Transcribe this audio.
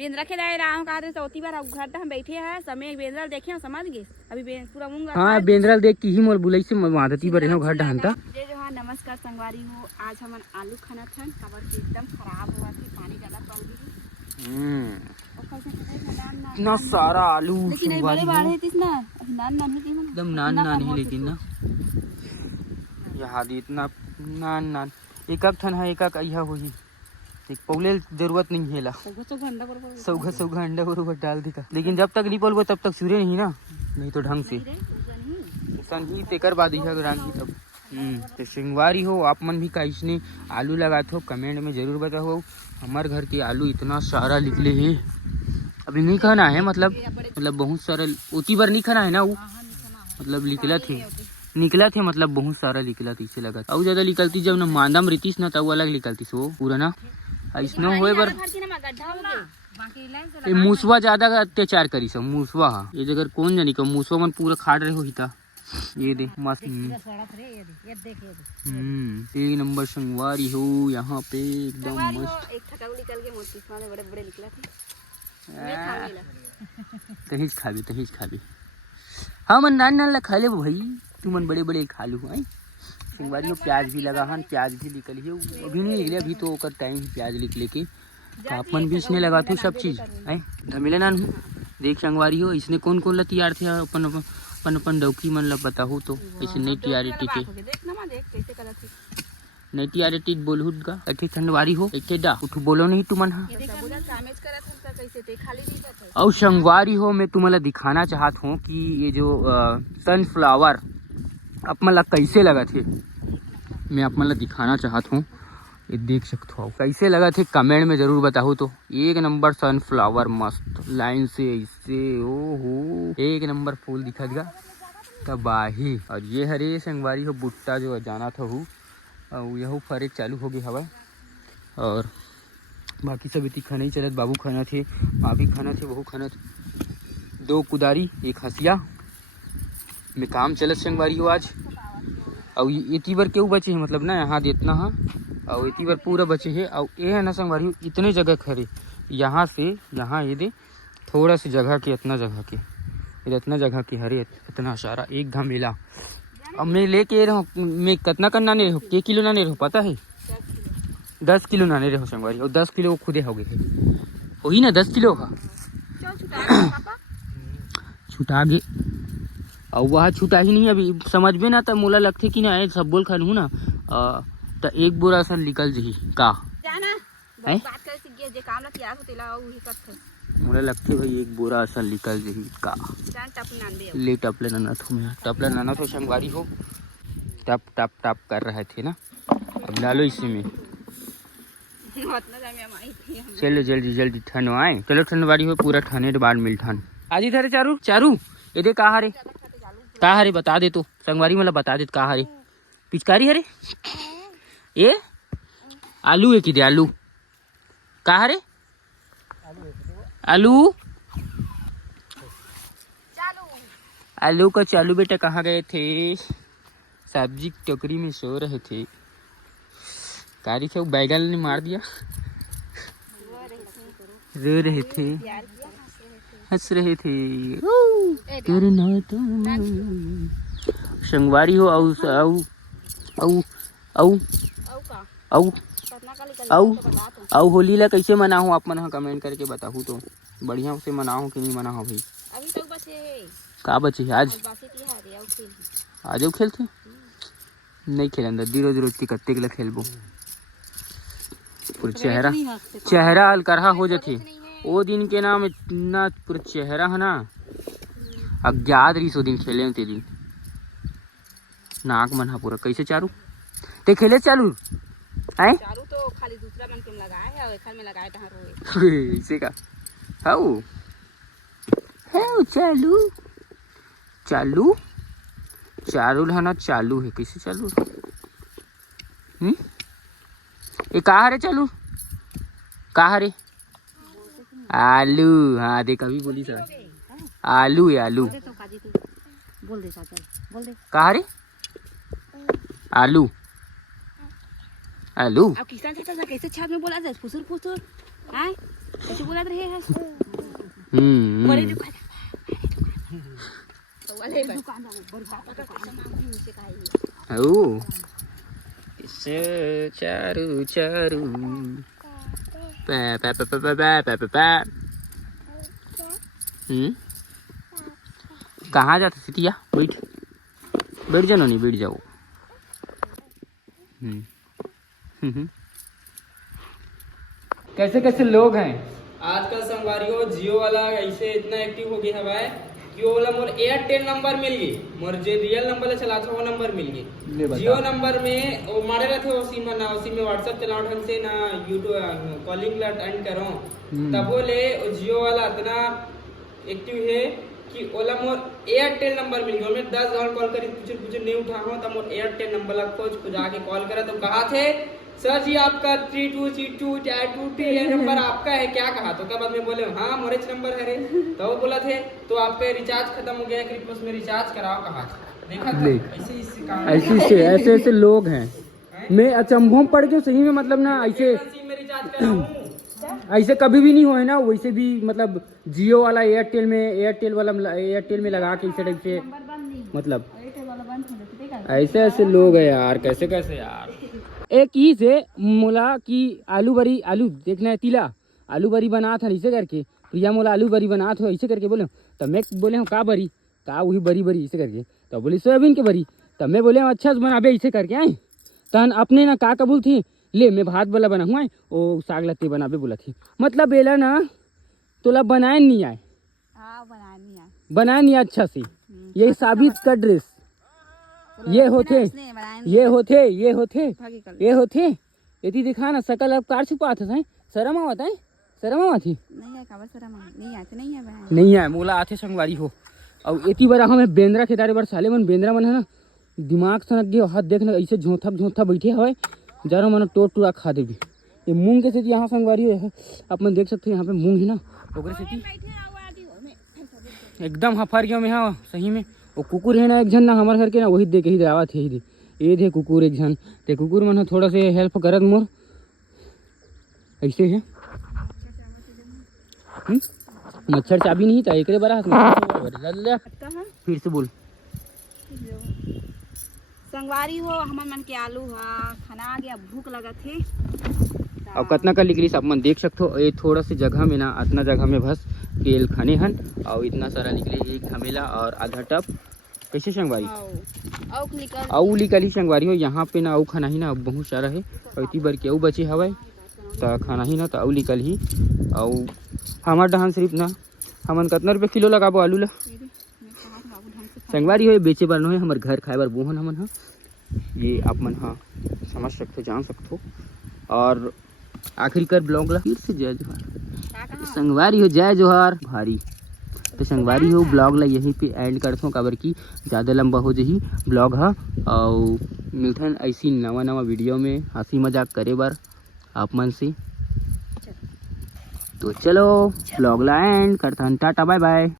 बेंद्रा के लाए राम कहा थे चौथी बार घर हम बैठे हैं समय बेंद्रा देखे समझ गए अभी पूरा मूंगा। हाँ बेंद्रा देख की ही मोल बुलाई से मादती बरे घर ढांता। जे जो हाँ नमस्कार संगवारी हो। आज हम आलू खाना था खबर के एकदम खराब हुआ थी पानी ज्यादा पड़ गई। इतना सारा आलू लेकिन बड़े बाढ़े थी ना एकदम नान ही लेकिन ना यहाँ इतना नान एक ठन है एक यह हुई पौले जरूरत नहीं है ला सौघा अंडा बरोबर डाल दी का। लेकिन जब तक नहीं पलबो तब तक सूर्य नहीं ना नहीं तो ढंग से ही तेकर बाद यह रांगी तब तो सिंगवारी हो आप मन भी का इसने आलू लगाते हो कमेंट में जरूर बताओ। हमारे घर के आलू इतना सारा निकले है अभी नहीं खाना है मतलब बहुत सारा उती बार नहीं खाना है ना वो मतलब निकला थे मतलब बहुत सारा निकला थी इसे लगा और ज्यादा निकलती जब ना मांदम रितीस ना तब अलग निकलती सो पूरा ना ऐसा होए बर मूसवा ज्यादा अत्याचार करी सब मूसवा ये जगह कौन जानी का मूसवा मन पूरा खाड़ रहे हो हिता ये दे मस्त एक नंबर संगवारी हो यहाँ पे एकदम मस्त तहीज खाबी हाँ मन नान ला खा ले भाई तू मन बड़े बड़े खा लू है संगवारी हो। प्याज भी लगा हन प्याज भी निकली है अभी नहीं निकले अभी तो टाइम ही प्याज निकले के तो अपन भी इसमें लगा तू सब चीज है धमिला नान देख संगवारी हो इसने कौन ला तैयार थे अपन डौकी मन ला बताहू तो ऐसे नहीं तैयारी टीके नहीं तैयारी टीक बोलहुट का अठी ठंडवारी हो एक डा उठ बोलो नहीं तुमन हा और संगवारी हो मैं तुम्हारा दिखाना चाहत हूँ कि ये जो सनफ्लावर आप मला कैसे लगा थे मैं आप मला दिखाना चाहत हूँ ये देख सकते हो कैसे लगा थे कमेंट में जरूर बताओ। तो एक नंबर सनफ्लावर मस्त लाइन से इससे ओहो एक नंबर फूल दिखा दिया तबाही। और ये हरे संगवारी हो बुट्टा जो जाना था वो और यह फरे चालू हो गई हवा और बाकी सब इतनी खाना ही चलत बाबू खाना थे माँ भी खाना थे बहू खाना थे 2 कुदारी 1 हसिया में काम चलत संगवारी हो आज। और इतनी बार क्यों बचे हैं मतलब ना यहाँ देतना है और इतनी बार पूरा बचे है और ये है ना संगवारी हो इतने जगह खड़े यहाँ से यहाँ ये दे थोड़ा सी जगह के इतना जगह के हरे इतना सारा एक घमेला। अब मैं लेके रहा मैं कितना करना नहीं रहो के किलो ना नहीं रहो पता है 10 किलो ना नहीं रहो संगवारी और 10 किलो खुदे हो गए वही ना 10 किलो का छुटा गे और वह छुटा ही नहीं अभी समझ में ना तब मोला लगते कि ना सब बोल खा लूँ ना तो एक बोरा सन निकल जी का मोला लगते भाई एक बोरा असल निकल जी का ले टपले नाना तो संगवारी हो टप टप टप कर रहे थे ना अब डालो इसी में चलो जल्दी ठंड आए चलो ठंडवारी हो पूरा ठंडे बाद मिल ठंड आज इधर चारू ये दे कहा हरे बता दे तो संगवारी मतलब बता दे कहा हरे पिचकारी हरे ये आलू है कि दे आलू कहा हरे आलू का चालू बेटा कहाँ गए थे सब्जी टोकरी में सो रहे थे कारी से बैगन ने मार दिया रो रहे थे हंस रहे थे संगवारी हो औ होली ला कैसे मनाऊँ आप मन कमेंट करके बताऊँ तो बढ़िया से मनाऊँ कि नहीं मनाऊँ भाई अभी तक बचे है का बचे है आज खेलते नहीं खेल रोज की कत्ते के लिए खेलबो पूरा चेहरा अलकरहा हो जाते वो दिन के नाम इतना पूरा चेहरा है ना अज्ञात रही सो दिन खेले ते दिन नाक मन पूरा कैसे चारू ते खेले चालू है चालू तो खाली दूसरा मन के लगाया है और एक में लगाया था रोए इसे का हाउ चालू रहना चालू है कैसे चालू ये कहा रे चालू कहा रे आलू हाँ देख अभी बोली सर आलू है आलू बोल दे कहा रे आलू अब किसान चाचा कैसे छात में बोला जाए फुसुर हैं कैसे बोलत रहे है हम्म वाले दुकान बरसात का सामान से काहे ओ इसे चारू चारू पा पा पा पा पा पा पा पा कहाँ जाते सिटिया बैठ बैठ जाओ नहीं बैठ जाओ कैसे कैसे लोग हैं आजकल संगवारियों जियो वाला ऐसे इतना एक्टिव हो गया है भाई कि वो वाला मोर एयरटेल नंबर मिल गई मोर जे रियल नंबर चला था वो नंबर मिल गई जियो नंबर में वो मारे रहते हो सिम ना उसी में व्हाट्सएप चलाओ ढंग से ना यूट्यूब कॉलिंग अटेंड करो तब वो ले जियो वाला इतना एक्टिव है कि ओला मोर एयरटेल नंबर मिल गया मैं 10 बार कॉल करी तुझे नहीं उठा हूं तब मोर एयरटेल नंबर ला खोज खुजा के कॉल करा तो कहा थे सर जी आपका 3232 ये नंबर आपका है क्या कहा तो क्या बाद में बोले हाँ मोरे नंबर है रे तो वो बोला थे तो आपका रिचार्ज खत्म हो गया कृपया उसमें रिचार्ज कराओ कहा देखा था ऐसे ऐसे लोग हैं मैं अचंभों में पड़ गया सही में मतलब ना ऐसे रिचार्ज कराऊं ऐसे कभी भी नहीं हुआ है ना वैसे भी मतलब जियो वाला एयरटेल में लगा के इसे टाइप से मतलब ऐसे ऐसे लोग हैं यार कैसे कैसे यार एक ही से मोला कि आलू देखना है तिला आलू बरी बना था ऐसे करके प्रिया मोला आलू बरी बना था ऐसे करके बोले तब मैं बोले हूँ का बरी का वही बरी ऐसे करके तो बोली सोयाबीन के बरी तब मैं बोले अच्छा से बनाबे ऐसे करके आए तहन अपने ना का कबूल थी ले मैं भात वाला बना हुआ वो साग लत्ते बनाबे बोला थी मतलब बेला ना तोला बनाए नहीं आए बनाए नहीं अच्छा से यही साबित कर ड्रेस ये होते यदि दिखा ना सकल अब कार छुपा था शर्म आवत है शर्म आवत थी नहीं है मोला आथे संगवारी हो अब इतनी बार हमें बेंद्रा खेदारे बार साले मन बेंद्रा मन है ना दिमाग सनक गए हाथ देखना ऐसे झोंथा बैठे हवे जरा मन टूरा खा देवी ये मूंग के से यहाँ संगवारी है अपन देख सकते हैं यहाँ पे मूंग है ना ओकरे से एकदम हफार गया में हाँ सही में वो कुकुर है ना एक जन ना हमारे घर के ना वही दे के ही दरावा थे ही ये थे कुकुर एक जन ते कुकुर मन थोड़ा से हेल्प करत मोर ऐसे है मच्छर चाबी नहीं था एक बड़ा फिर से बोल संगवारी हो हमन मन के आलू हा खाना आ गया भूख लगा थे अब कितना कर निकली सब मन देख सकते हो ये थोड़ा सी जगह में ना इतना जगह में बस केल खाने हन और इतना सारा निकले एक घमेला और आधा टप कैसे संगवारी आउ निकली संगवारी हो यहाँ पे ना आउ खाना ही ना बहुत सारा है और इतनी बार के बचे हवाई तो खाना ही ना तो आउ निकल ही और हमार डहान सिर्फ ना हमन कितना रुपये किलो लगाबो आलू ला संगवारी हो बेचे बार नहीं हमारे घर खाए बार बोहन हमन हाँ ये आप मन हाँ समझ सकते हो जान सकते हो और आखिरकार ब्लॉग ला फिर से जय जोहार संगवारी हो जय जोहार भारी तो संगवारी हो ब्लॉग ला यहीं पे एंड करता हूँ काबर की ज़्यादा लंबा हो जाही ब्लॉग हाँ और मिलथन ऐसी नवा वीडियो में हंसी मजाक करे बार आप मन से तो चलो ब्लॉग ला एंड करता हूँ टाटा बाय बाय।